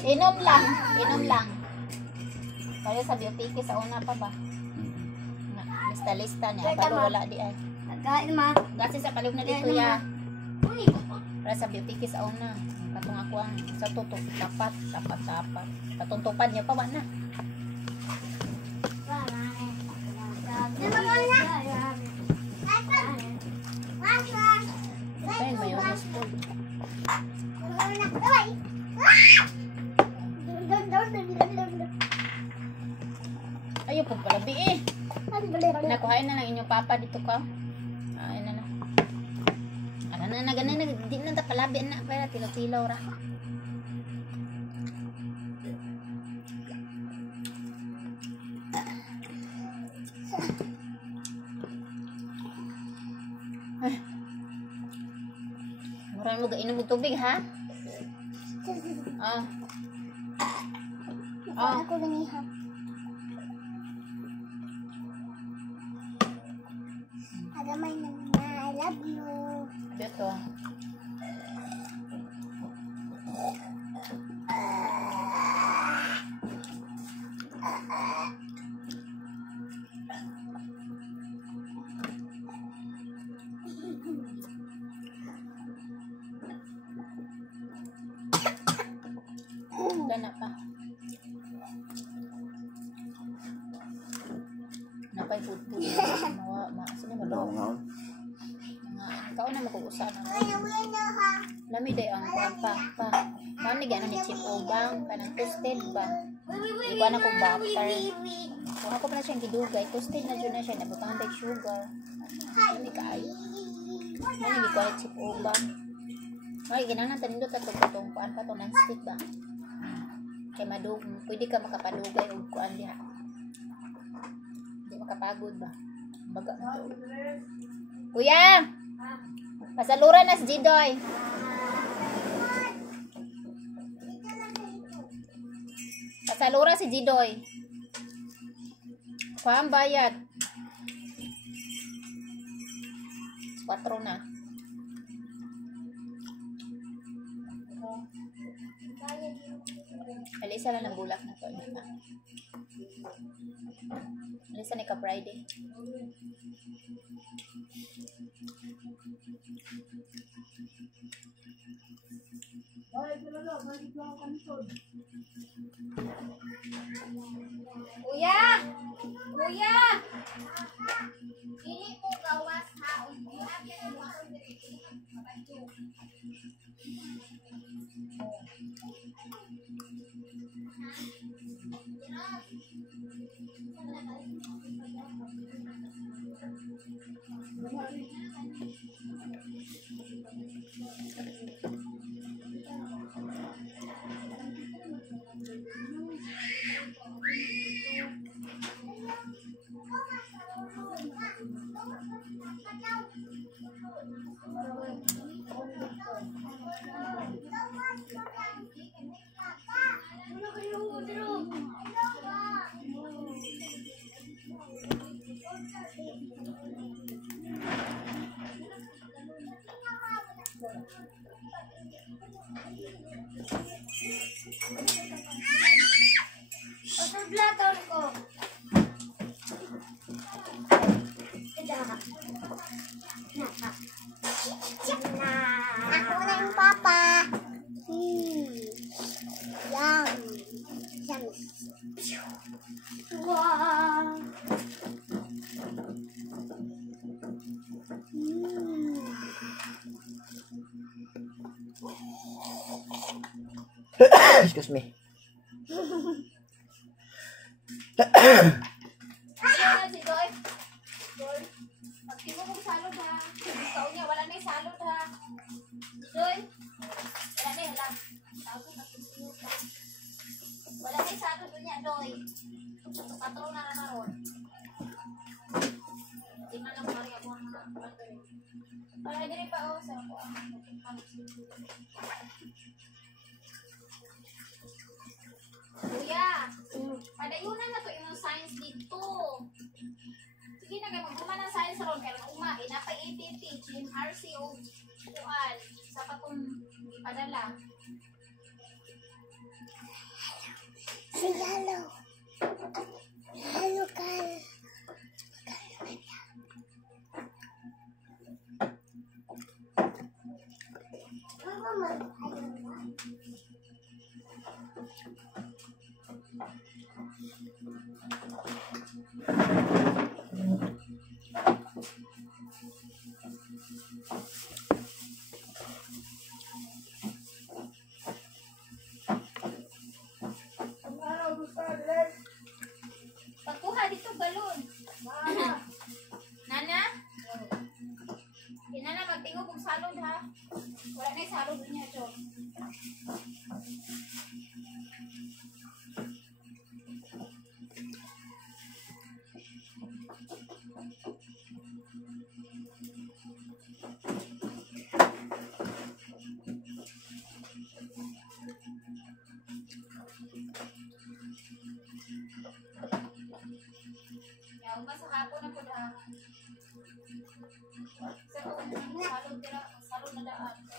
Inom lang, inom lang. Kaya sa BOPK sa una pa ba? Lista-lista niya, pero wala di ay. Kain ma. Kasi sa palog na dito ya. Para sa BOPK sa una. Katong ako ang sa tutok, tapat. Patuntupan niya pa ba na? Ayun, mayroon po. Ayun po pala, bi eh. Nakuhain na lang inyong papa dito ka. Ayun na na. Ano na, ganun na, di na tapalabi na. Pero tilaw-tilaw ra. Murang mo gainom mo tubig ha? Ako ganiha. Agamay na I love you. Dito. Wala na pa. Napay food. Sino ba daw? Ikaw na makukusan. Lami day ang pa. Mani gano'n ni chip ubang. Kanang toasted ba? Iba na kong butter. Kung ako pala siyang gidugay, toasted na dyan na siya. Nabutang bag sugar. Mani kaayo. Mani gikuha chip ubang. Ay, ginanang tanindot at itong kuan pa ito ng stick ba? Kaya madug, pwede ka makapadugay o kuan diha. Hindi makapagod ba? Baga na ito. Kuya! Pasaluran na si Jidoy. Pasaluran si Jidoy. Kuha ang bayad. 4 na. Alisa lang ng bulak na to. Alisa ni ka-Friday. Kuya! Kuya! Dili mo gawas ha. Pasablaton ko. Ako na yung papa. Yum. Wow. Excuse me. Si Doy. Doy. Pagtibo mong salod ha. Gusto niya, wala na yung salod ha. Doy. Wala na yung lang. Wala na yung salod niya, Doy. Patro na naman. Hindi man lang pari ako ang para diri pa o sa ako ang Kuya, padayunan na to yung science dito. Sige na kayo, mag-uma ng science ron. Kaya mag-uma, inapay ATT, GMRC o kuan. Sa patong ipadala. Ya, umasa hapon na po da. Sa kung salon tira, salon na daan.